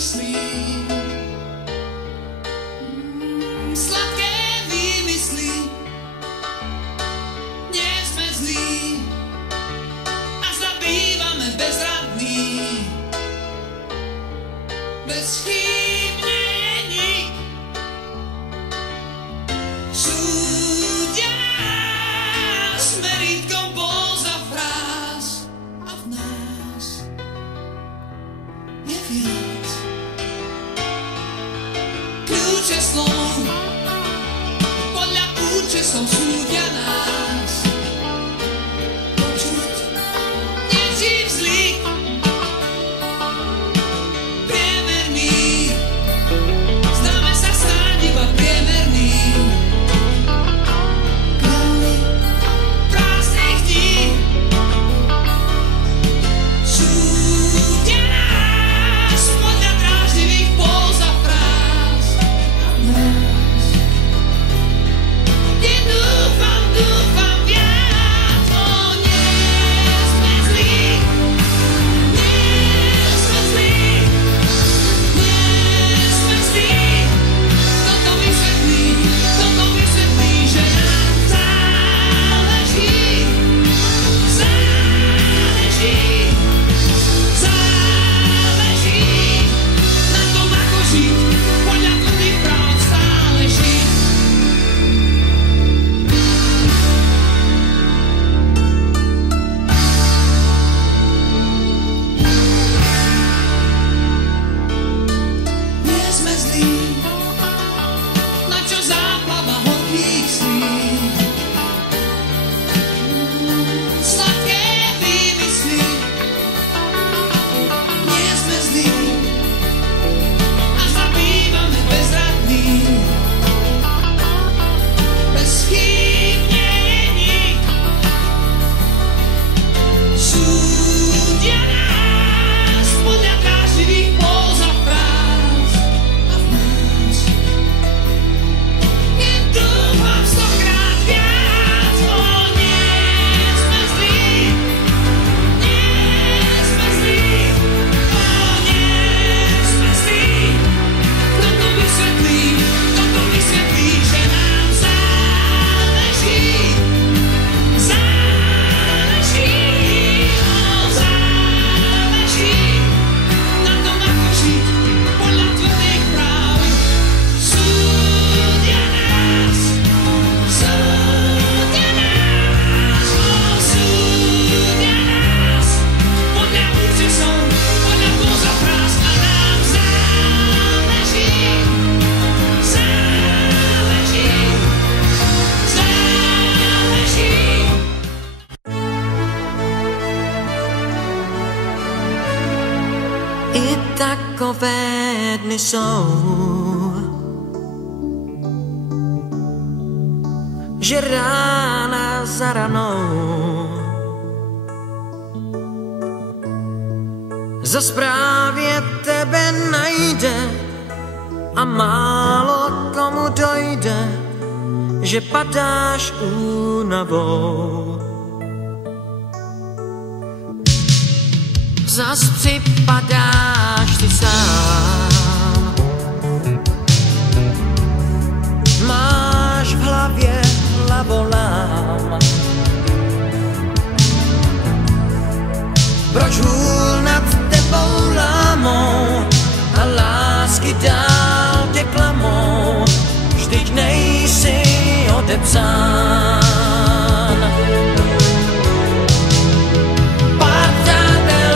myslí. Sladké výmysly, nie sme zlí a zabývame bezradný. Bez chýb nie je nik. Súdia nás merítkom pouza fráz a v nás je viac. Kľúče slov podľa účesov súdia nás. Počuť niečí vzlik priemerný, zdáme sa snáď iba priemerný. Králi prázdnych dní súdia nás podľa dráždivých póz a fráz a v nás je dúfam viac. O, nie sme zlí, nie sme zlí, nie sme zlí. Toto vysvetlí, že nám záleží, na tom, ako žiť podľa tvrdých práv stále žiť. Nie sme zlí, na čo záplava horkých slív. Sladké výmysly, nie sme zlí a zabývame bezradný. Bez chýb nie je nik. Súdia nás podľa dráždivých póz a fráz a v nás je dúfam stokrát viac. O, nie sme zlí, nie sme zlí, o, nie sme zlí. Toto vysvetlí, že nám záleží, na tom, ako žiť podľa tvrdých práv. Súdia nás, podľa účesov, podľa póz a fráz a nám záleží. I takové dny jsou, že rána za ranou zas právě tebe najde a málo komu dojde, že padáš únavou. Zas připadáš si sám, máš v hlavě hlavolám. Proč hůl nad tebou lámou a lásky dál tě klamou, vždyť nejsi odepsán.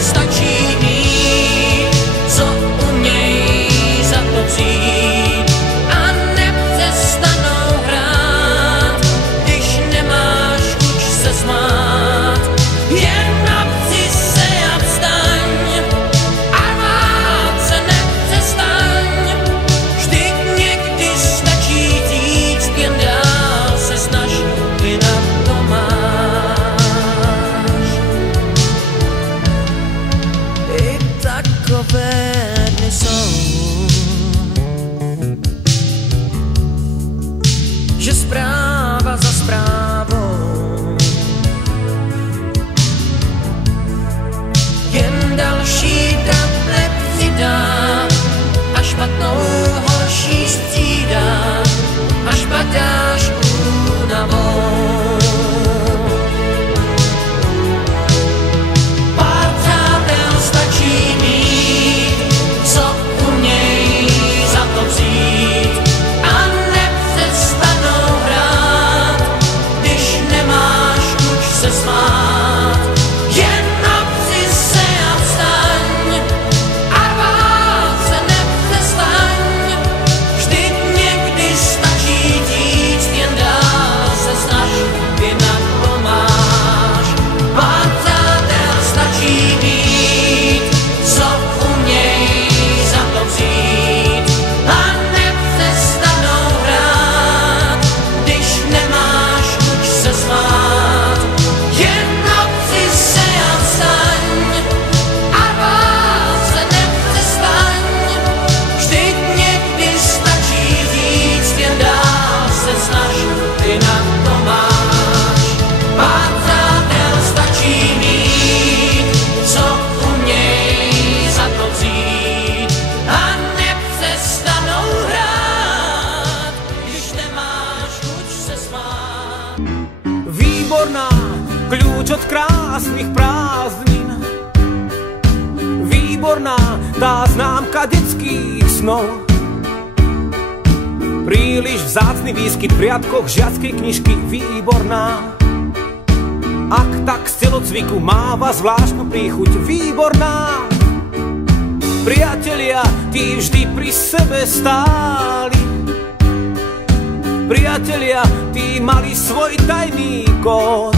Stačí mít, co uměj za to vzít a nepřestanou hrát, když nemáš chuť se smát. Jen napři se a vstaň, armát se nepřestaň, vždyť někdy stačí říct, jen dál se snaž, ty na to máš. Takové dny jsou, že zpráva za zprávou jen další dat nepřidá paťáš únavou. Pár přátel stačí mít, co uměj za to vzít a nepřestanou hrát, když nemáš chuť se smát. Jen napři se a vstaň a rvát se nepřestaň, vždyť někdy stačí tíct, jen dál se snaž, jinak to máš. Pár přátel stačí mít, co uměj za to vzít a nepřestanou hrát, když nemáš chuť se smát. Jen napři se a vstaň a rvát se nepřestaň, vždyť někdy stačí říct, jen dál se snaž, jinak to máš. Pár přátel stačí mít, co uměj za to vzít a nepřestanou hrát, když nemáš chuť se smát. Výborná, kľúč od krásnych prázdnin. Výborná, tá známka detských snov. Príliš vzácny výskyt v riadkoch žiackej knižky. Výborná, ak tak z telocviku máva zvláštnu príchuť. Výborná, priatelia, tí vždy pri sebe stáli. Priatelia, tí mali svoj tajný kód.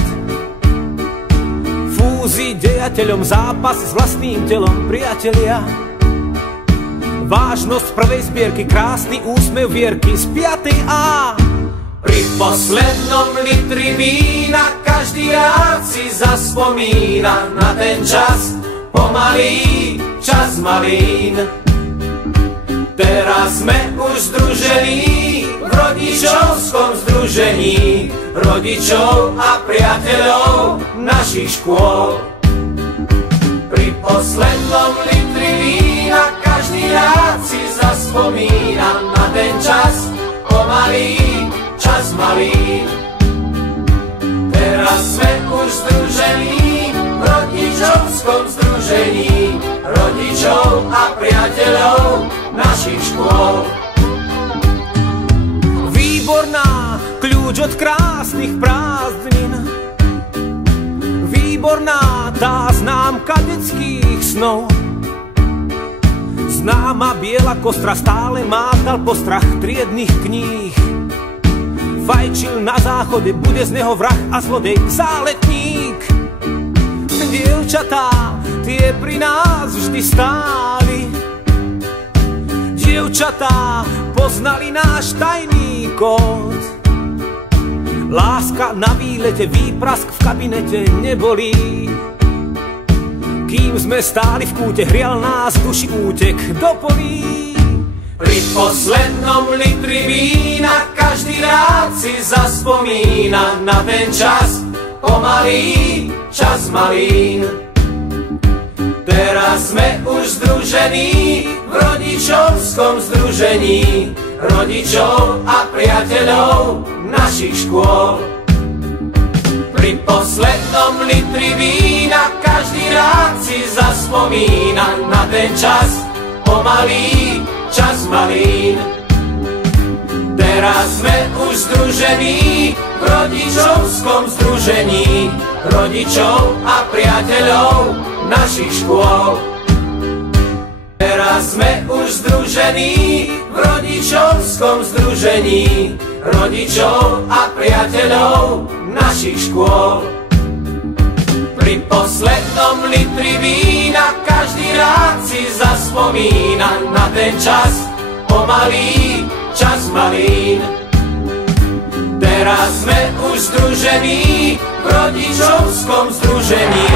Fúzi dejateľom, zápas s vlastným telom. Priatelia, vážnosť prvej zbierky, krásny úsmev Vierky z 5. A. Pri poslednom litri vína každý rád si zaspomína na ten čas, pomalý čas malín. Teraz sme už združení v rodičovskom združení rodičov a priateľov našich škôl. Pri poslednom litri vína každý rád si zaspomína na ten čas, pomalý čas malín. Teraz sme už združení v rodičovskom združení rodičov a priateľov našich škôl. Výborná, kľúč od krásnych prázdnin. Výborná, tá známka detských snov. Známa biela kostra stále mátal postrach triednych kníh. Fajčil na záchode, bude z neho vrah a zlodej záletník. Dievčatá, tie pri nás vždy stáli. Dievčatá poznali náš tajný kód. Láska na výlete, výprask v kabinete nebolí. Kým sme stáli v kúte, hrial nás duši útek do polí. Pri poslednom litri vína každý rád si zaspomína na ten čas, pomalý čas malín. Teraz sme už združení v rodičovskom združení rodičov a priateľov našich škôl. Pri poslednom litri vína každý rád si zaspomína na ten čas, pomalý čas malín. Teraz sme už združení v rodičovskom združení rodičov a priateľov našich škôl. Teraz sme už združení v rodičovskom združení rodičov a priateľov našich škôl. Pri poslednom litri vína každý rád si zaspomína na ten čas, pomalý čas malín. Teraz sme už združení v rodičovskom združení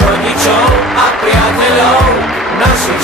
rodičov a priateľov našich